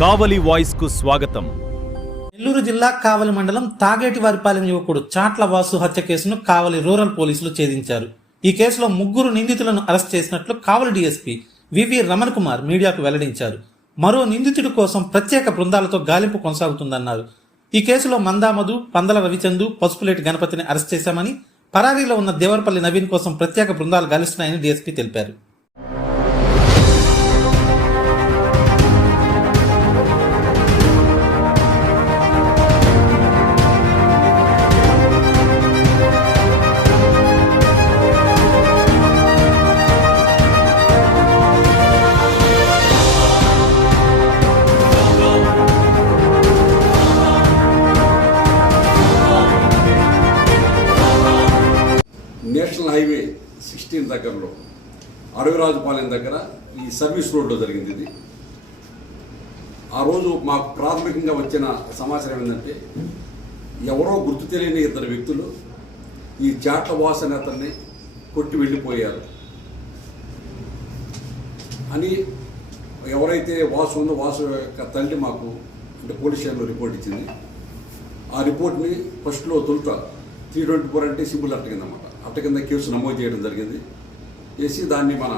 కావలి voice కు స్వాగతం. నెల్లూరు జిల్లా కావలి మండలం తాగేటివారిపాలెం యువకుడు చాట్ల వాసు హత్య కేసును కావలి రూరల్ పోలీసులు ఛేదించారు. ఈ కేసులో 3 నిందితులను అరెస్ట్ చేసినట్లు కావలి డీఎస్పీ వివి రమణ్ కుమార్ మీడియాకు వెల్లడించారు. మరో నిందితుడి కోసం ప్రత్యేక బృందాలతో గాలింపు కొనసాగుతుందన్నారు. ఈ కేసులో మందా మధు, పందల రవిచందు, పసుపులేటి గణపతిని అరెస్ట్ చేశామని, పరారీలో ఉన్న దేవరపల్లి నవీన్ కోసం ప్రత్యేక బృందాలు గాలిస్తున్నాయని డీఎస్పీ తెలిపారు. నేషనల్ హైవే 16 దగ్గరలో అడవిరాజుపాలెం దగ్గర ఈ సర్వీస్ రోడ్లో జరిగింది. ఇది ఆ రోజు మాకు ప్రాథమికంగా వచ్చిన సమాచారం ఏంటంటే, ఎవరో గుర్తు తెలియని 2 వ్యక్తులు ఈ చాట్ల వాసు అనే అతన్ని కొట్టి వెళ్ళిపోయారు అని ఎవరైతే వాసు ఉందో వాసు యొక్క తల్లి మాకు అంటే పోలీస్ స్టేషన్లో రిపోర్ట్ ఇచ్చింది. ఆ రిపోర్ట్ని ఫస్ట్లో తొలుత 324 అంటే సింపుల్ అట్ట కింద అన్నమాట. అట్ట కింద కేసు నమోదు చేయడం జరిగింది. చేసి దాన్ని మన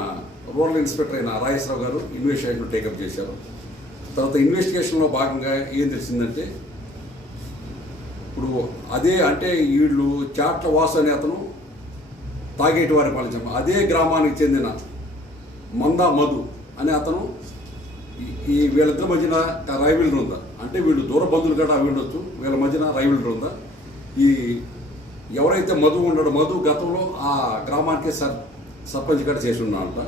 రూరల్ ఇన్స్పెక్టర్ అయిన రాజేశ్వరరావు గారు ఇన్వెస్టిగేషన్ టేకప్ చేశారు. తర్వాత ఇన్వెస్టిగేషన్లో భాగంగా ఏం తెలిసిందంటే, ఇప్పుడు అదే అంటే వీళ్ళు చాట్ల వాసు అనే అతను తాగేటివారిపాలెం అదే గ్రామానికి చెందిన మందా మధు అనే అతను ఈ వీళ్ళిద్దరి మధ్యన రైవల్రీ ఉందా అంటే వీళ్ళు దూర బంధువులు కూడా ఉండొచ్చు, వీళ్ళ మధ్యన రైవల్రీ ఉందా. ఈ ఎవరైతే మధు ఉన్నాడో మధు గతంలో ఆ గ్రామానికి సర్పంచ్ కూడా చేసి ఉన్నాడంట.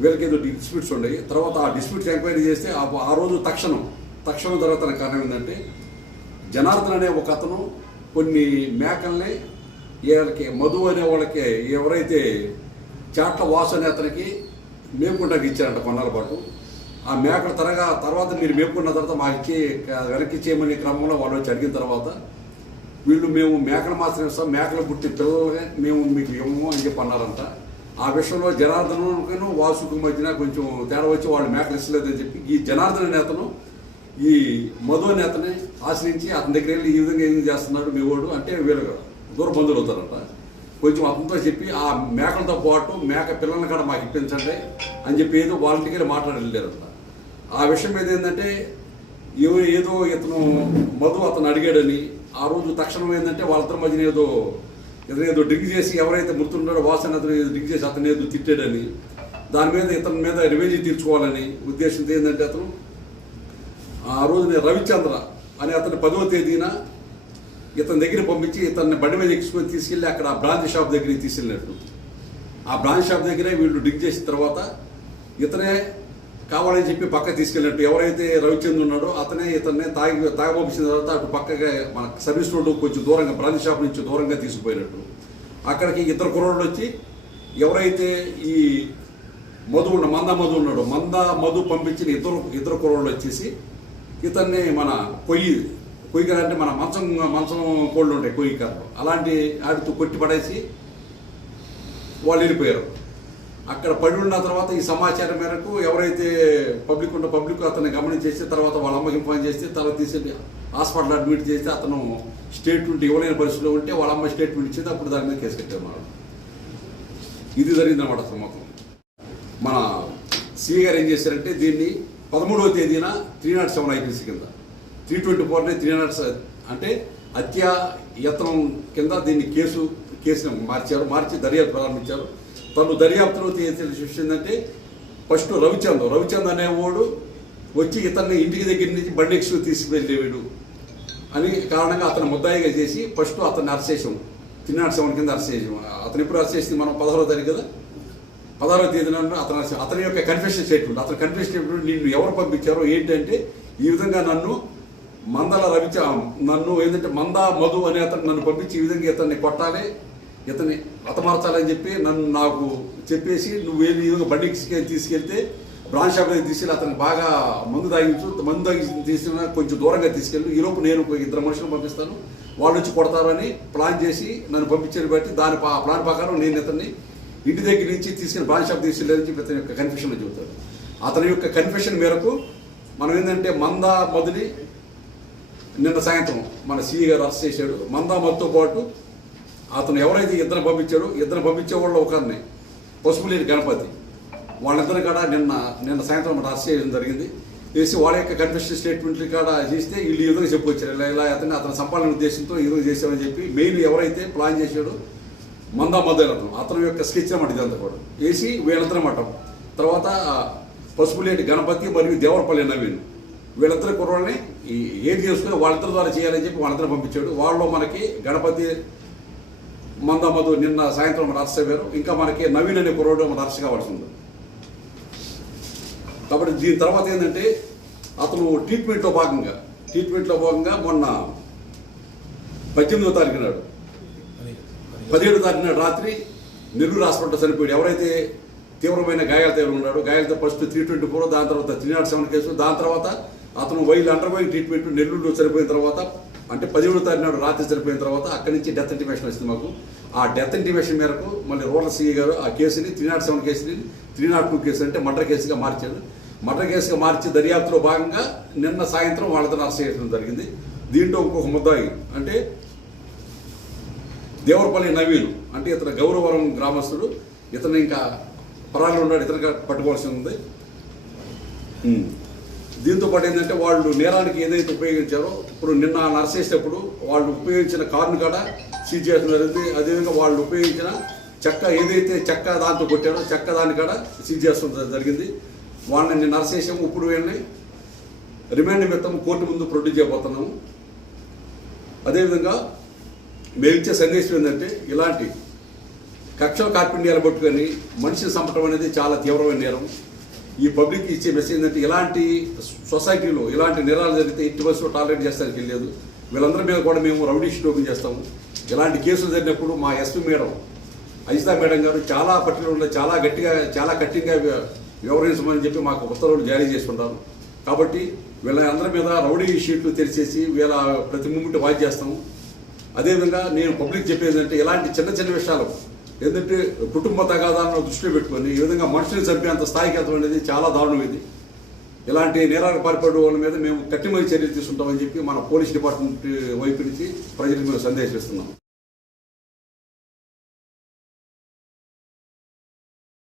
వీళ్ళకి ఏదో డిస్ప్యూట్స్ ఉన్నాయి. తర్వాత ఆ డిస్ప్యూట్స్ ఎంక్వైరీ చేస్తే ఆ రోజు తక్షణం జరుగుతున్న కారణం ఏంటంటే, జనార్దన్ అనే ఒక అతను కొన్ని మేకల్ని వీళ్ళకి మధు అనే వాళ్ళకి ఎవరైతే చాట్ల వాసు అనే అతనికి మేపుకుంటాకి ఇచ్చారంట కొన్నాళ్ళ పాటు. ఆ మేకల తర్వాత మీరు మేపుకున్న తర్వాత మాకు వెనక్కి ఇచ్చేయమనే క్రమంలో వాళ్ళు వచ్చి అడిగిన తర్వాత మేము మేకలు మాత్రం ఇస్తాం, మేకలు పుట్టి పిల్లలుగా మేము మీకు ఇవ్వము అని చెప్పి అన్నారంట. ఆ విషయంలో జనార్దను వాసుకు మధ్యన కొంచెం తేడా వచ్చి వాళ్ళు మేకలు ఇస్తలేదని చెప్పి ఈ జనార్దన్ అనే అతను ఈ మధు అనే అతని ఆశ్రయించి అతని దగ్గర వెళ్ళి ఈ విధంగా ఏం చేస్తున్నాడు మీ వాడు అంటే వీళ్ళు దూర బంధువులు అవుతారంట. కొంచెం అతనితో చెప్పి ఆ మేకలతో పాటు మేక పిల్లల్ని కూడా మాకు ఇప్పించండి అని చెప్పి ఏదో వాళ్ళకి వెళ్ళి మాట్లాడలేరంట. ఆ విషయం మీద ఏంటంటే ఏదో ఇతను మధు అతను అడిగాడని ఆ రోజు తక్షణం ఏంటంటే వాళ్ళిద్దరి మధ్యన ఏదో డ్రింక్ చేసి ఎవరైతే మృతుండో వాసన అతను డ్రింక్ చేసి అతను ఏదో తిట్టాడని, దాని మీద ఇతని మీద రివెంజ్ తీర్చుకోవాలని ఉద్దేశంతో ఏంటంటే అతను ఆ రోజు రవిచంద్ర అనే అతను 10వ తేదీన ఇతని దగ్గర పంపించి ఇతన్ని బండి మీద ఎక్కించుకొని తీసుకెళ్ళి అక్కడ బ్రాంచ్ షాప్ దగ్గరికి తీసుకెళ్ళినట్టు. ఆ బ్రాంచ్ షాప్ దగ్గరే వీళ్ళు డ్రింక్ చేసిన తర్వాత ఇతనే కావాలని చెప్పి పక్క తీసుకెళ్ళినట్టు. ఎవరైతే రవిచంద్ర ఉన్నాడో అతనే ఇతన్ని తాగబోపించిన తర్వాత అటు పక్కగా మన సర్వీస్ రోడ్డు కొంచెం దూరంగా బ్రాంచ్ షాప్ నుంచి దూరంగా తీసుకుపోయినట్టు. అక్కడికి 2 కుర్రోళ్ళు వచ్చి ఎవరైతే ఈ మందా మధు ఉన్నాడో మందా మధు పంపించిన ఇద్దరు కుర్రోళ్ళు వచ్చేసి ఇతన్ని మన కొయ్యికర అంటే మన మంచం కోళ్ళు ఉంటాయి కొయ్యికరలు అలాంటి ఆడితో కొట్టి పడేసి వాళ్ళు వెళ్ళిపోయారు. అక్కడ పడి ఉన్న తర్వాత ఈ సమాచారం మేరకు ఎవరైతే పబ్లిక్ అతన్ని గమనించేసి తర్వాత వాళ్ళ అమ్మకి ఇన్ఫార్మ్ చేస్తే తర్వాత తీసుకెళ్ళి హాస్పిటల్ అడ్మిట్ చేస్తే అతను స్టేట్మెంట్ ఇవ్వలేని పరిస్థితిలో ఉంటే వాళ్ళ అమ్మ స్టేట్మెంట్ ఇచ్చేది. అప్పుడు దాని మీద కేసు కట్టారు. ఇది జరిగిందన్నమాట. అసలు మొత్తం మన సిఐ గారు ఏం చేశారంటే దీన్ని 13వ తేదీన 307 ఐపీసీ కింద 324 307 అంటే హత్యాయత్నం కింద దీన్ని కేసును మార్చి దర్యాప్తు ప్రారంభించారు. తను దర్యాప్తులో తెలిసిన విషయం ఏంటంటే, ఫస్ట్ రవిచంద్ అనేవాడు వచ్చి ఇతన్ని ఇంటికి దగ్గర నుంచి బండి ఎక్స్ తీసుకువెళ్ళేవాడు అని కారణంగా అతను ముద్దాయిగా చేసి ఫస్ట్ అతన్ని అరెస్ట్ చేసాం. 307 కింద అరెస్ట్ చేసాం. అతను ఎప్పుడు అరెస్ట్ చేసింది మనం 16వ తారీఖు కదా, 16వ తేదీన అతని యొక్క కన్ఫెషన్ స్టేట్మెంట్ నిన్ను ఎవరు పంపించారో ఏంటంటే, ఈ విధంగా నన్ను ఏంటంటే మందా మధు అనే అతను నన్ను పంపించి ఈ విధంగా ఇతన్ని కొట్టాలి, ఇతన్ని హతమార్చాలని చెప్పి నాకు చెప్పేసి నువ్వు ఈ విధంగా బండికి తీసుకెళ్తే బ్రాంచ్ షాప్ దగ్గర తీసుకెళ్ళి అతను బాగా మందు తాగి తీసుకున్న కొంచెం దూరంగా తీసుకెళ్ళి ఈలోపు నేను 2 మనుషులు పంపిస్తాను, వాళ్ళు వచ్చి కొడతారని ప్లాన్ చేసి నన్ను పంపించేది బట్టి దాని ప్లాన్ ప్రకారం నేను ఇతన్ని ఇంటి దగ్గర నుంచి తీసుకెళ్ళి బ్రాంచ్ షాప్ తీసుకెళ్ళారని చెప్పి అతని యొక్క కన్ఫెషన్లో చెబుతాడు. అతని యొక్క కన్ఫెషన్ మేరకు మనం ఏంటంటే మందా మధుని నిన్న సాయంత్రం మన సిఈ గారు అరెస్ట్ చేశాడు. మందా మధుతో పాటు అతను ఎవరైతే ఇద్దరు పంపించే వాళ్ళు ఒకరిని పసుపులేని గణపతి, వాళ్ళిద్దరు కూడా నిన్న సాయంత్రం మనం అరెస్ట్ చేయడం జరిగింది. చేసి వాళ్ళ యొక్క కన్ఫెషన్ స్టేట్మెంట్లు కూడా చేస్తే వీళ్ళు ఎదురు చెప్పుకొచ్చారు, ఇలా అతను సంపాదన ఉద్దేశంతో ఎదురు చేశామని చెప్పి. మెయిన్ ఎవరైతే ప్లాన్ చేశాడో మందా మధు అతను యొక్క స్కెచ్ అన్నమాట ఇదంతా కూడా వేసి వీళ్ళిద్దరు అన్నమాట. తర్వాత పసుపులేటి గణపతి మరియు దేవరపల్లి నవీన్ వీళ్ళిద్దరు కుర్రోళ్ళని ఏది చేసుకుని వాళ్ళిద్దరి ద్వారా చేయాలని చెప్పి వాళ్ళిద్దరు పంపించాడు. వాళ్ళు మనకి గణపతి మందా మధు నిన్న సాయంత్రం మన అరెస్ట్ అయ్యారు. ఇంకా మనకి నవీన్ అనే కుర్రోడు మన అరెస్ట్ కావాల్సి ఉంది. కాబట్టి దీని తర్వాత ఏంటంటే అతను ట్రీట్మెంట్లో భాగంగా మొన్న 18వ తారీఖు నాడు 17వ తారీఖు నాడు రాత్రి నెల్లూరు హాస్పిటల్ చనిపోయాడు. ఎవరైతే తీవ్రమైన గాయాలతో ఉన్నాడు, గాయాలతో ఫస్ట్ 324, దాని తర్వాత 307 కేసు, దాని తర్వాత అతను అండర్గోయింగ్ ట్రీట్మెంట్ నెల్లూరులో చనిపోయిన తర్వాత, అంటే 17వ తారీఖు నాడు రాత్రి చనిపోయిన తర్వాత అక్కడి నుంచి డెత్ ఇంటిమేషన్ వచ్చింది మాకు. ఆ డెత్ ఇంటిమేషన్ మేరకు మళ్ళీ రూరల్ సిఐ గారు ఆ కేసుని 307 కేసుని 302 కేసు అంటే మర్డర్ కేసుగా మార్చారు. మర్డర్ కేసుగా మార్చి దర్యాప్తులో భాగంగా నిన్న సాయంత్రం వాళ్ళతో అరెస్ట్ చేయడం జరిగింది. దీంట్లో ఇంకొక ముద్దాయి అంటే దేవరపల్లి నవీన్, అంటే ఇతను గౌరవరం గ్రామస్తుడు. ఇతను ఇంకా పరాలు ఉన్నాడు, ఇతను పట్టుకోవాల్సి ఉంది. దీంతో పాటు ఏంటంటే వాళ్ళు నేరానికి ఏదైతే ఉపయోగించారో ఇప్పుడు నిన్న అరెస్ట్ చేసేటప్పుడు వాళ్ళు ఉపయోగించిన కారును కూడా సీజ్ చేయడం జరిగింది. అదేవిధంగా వాళ్ళు ఉపయోగించిన చెక్క దాంతో కొట్టారో చెక్క దాన్ని కూడా సీజ్ చేస్తూ జరిగింది. వాళ్ళని నిన్న అరెస్ట్ చేసాము. ఇప్పుడు వీళ్ళని రిమాండ్ నిమిత్తం కోర్టు ముందు ప్రొడ్యూస్ చేయబోతున్నాము. అదేవిధంగా మేము ఇచ్చే సందేశం ఏంటంటే ఇలాంటి కక్షల కార్పిండియాలు పట్టుకొని మనిషిని చంపడం అనేది చాలా తీవ్రమైన నేరం. ఈ పబ్లిక్ ఇచ్చే మెసేజ్ ఏంటంటే ఇలాంటి సొసైటీలో ఇలాంటి నేరాలు జరిగితే ఎట్టి బస్సులో టాలరేట్ చేస్తానికి వెళ్ళలేదు. వీళ్ళందరి మీద కూడా మేము రౌడీ షీట్ ఓపెన్ చేస్తాము. ఇలాంటి కేసులు జరిగినప్పుడు మా ఎస్పీ మేడం అజితా మేడం గారు చాలా పర్టికులర్గా చాలా కఠినంగా వ్యవహరించమని చెప్పి మాకు ఉత్తర్వులు జారీ చేసుకుంటారు. కాబట్టి వీళ్ళందరి మీద రౌడీ షీట్లు తెరిచేసి వీళ్ళ ప్రతి మూమెంట్ వాచ్ చేస్తాము. అదేవిధంగా నేను పబ్లిక్ చెప్పేది అంటే ఇలాంటి చిన్న విషయాలు ఏంటంటే కుటుంబ తగాదాలను దృష్టిలో పెట్టుకొని ఈ విధంగా మనుషులు చంపేంత స్థాయికి వెళ్తాం అనేది చాలా దారుణం. ఇది ఇలాంటి నేరాలకు పాల్పడే వాళ్ళ మీద మేము కఠినమైన చర్యలు తీసుకుంటామని చెప్పి మన పోలీస్ డిపార్ట్మెంట్ వైపు నుంచి ప్రజలకు మేము సందేశిస్తున్నాం.